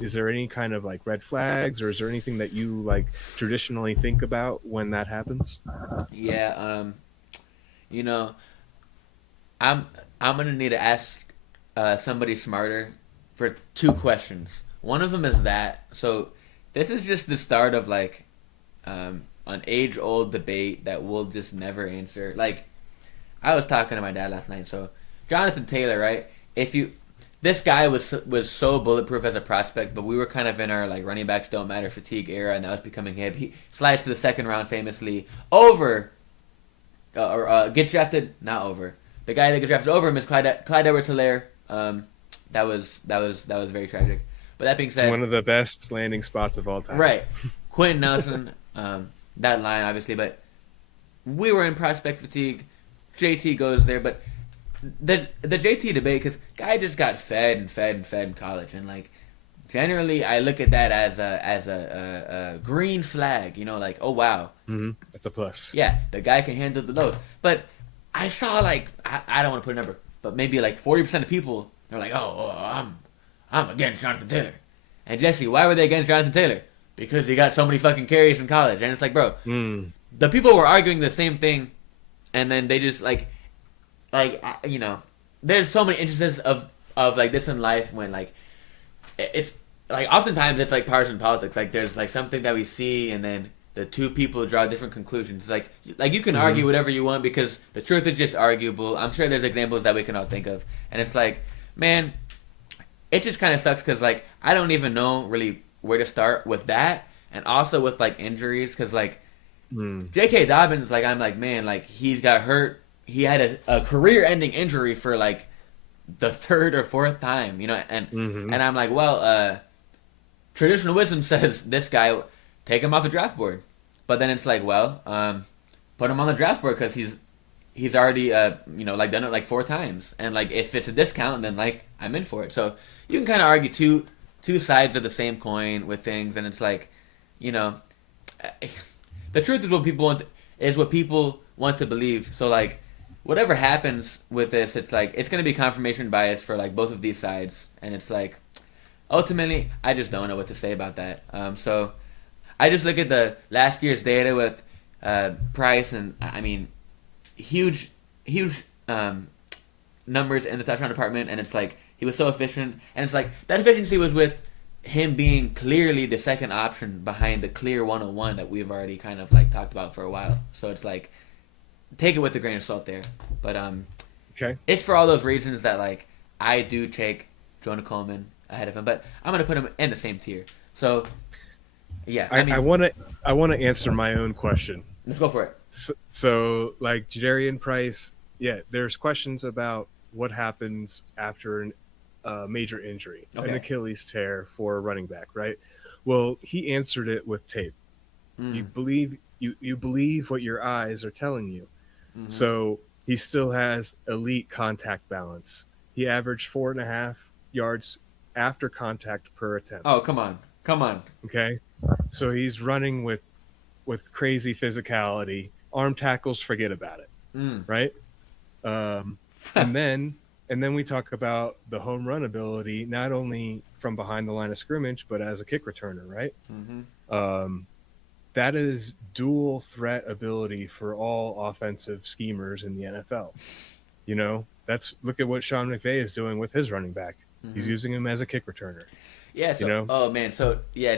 Is there any kind of like red flags, or is there anything that you like traditionally think about when that happens? Yeah, you know, I'm I'm gonna need to ask somebody smarter for two questions. One of them is that. So this is just the start of like an age old debate that we'll just never answer. Like I was talking to my dad last night. So Jonathan Taylor, right? If you this guy was so bulletproof as a prospect, but we were kind of in our like running backs don't matter fatigue era, and that was becoming hip. He slides to the second round famously over or gets drafted not over. The guy that gets drafted over him is Clyde Edwards-Helaire. That was very tragic. But that being It's one said, of the best landing spots of all time. right, Quentin Nelson, that line obviously, but we were in prospect fatigue. JT goes there, but the JT debate because guy just got fed and fed and fed in college, and like generally I look at that as a green flag. Like oh wow, That's a plus. yeah, the guy can handle the load. But I saw like I don't want to put a number, but maybe like 40% of people they're like, I'm against Jonathan Taylor. And Jesse, why were they against Jonathan Taylor? Because he got so many fucking carries in college. And it's like, bro, Mm. the people were arguing the same thing, and then they just there's so many instances of like this in life when like it's like oftentimes it's like partisan politics. Like there's like something that we see, and then the two people draw different conclusions. It's like you can Hmm. argue whatever you want because the truth is just arguable. I'm sure there's examples that we can all think of, and it's like, man, it just kind of sucks because like I don't even know really where to start with that, and also with like injuries because like Mm. J.K. Dobbins, like I'm like man, like he's got hurt. He had a career-ending injury for like the third or fourth time, and Hmm. and I'm like, well, traditional wisdom says this guy take him off the draft board, but then it's like, well, put him on the draft board because he's already like done it like four times, and like if it's a discount, then like I'm in for it. So you can kind of argue two sides of the same coin with things, and it's like, you know, the truth is what people want to believe. So like whatever happens with this, it's like it's gonna be confirmation bias for like both of these sides, and it's like ultimately I just don't know what to say about that. So I just look at the last year's data with Price, and I mean huge numbers in the touchdown department, and it's like he was so efficient, and it's like that efficiency was with him being clearly the second option behind the clear 101 that we've already kind of like talked about for a while. So it's like take it with a grain of salt there, but Okay. it's for all those reasons that like I do take Jonah Coleman ahead of him, but I'm gonna put him in the same tier. So yeah, I I mean, want to I want to answer my own question. let's go for it. So like Jadarian Price, yeah, there's questions about what happens after a major injury, an Okay. Achilles tear for a running back, right? Well, he answered it with tape. Mm. You believe what your eyes are telling you. Mm-hmm. So he still has elite contact balance. He averaged 4.5 yards after contact per Oh, attempt. come on, come on. Okay, so he's running with crazy physicality. Arm tackles, forget about it, Mm. right? Um, and then and then we talk about the home run ability, not only from behind the line of scrimmage, but as a kick returner, right? Mm-hmm. Um, that is dual threat ability for all offensive schemers in the NFL. That's look at what Sean McVay is doing with his running back. He's Mm-hmm. using him as a kick returner. Yeah. You So, know, oh man. So yeah,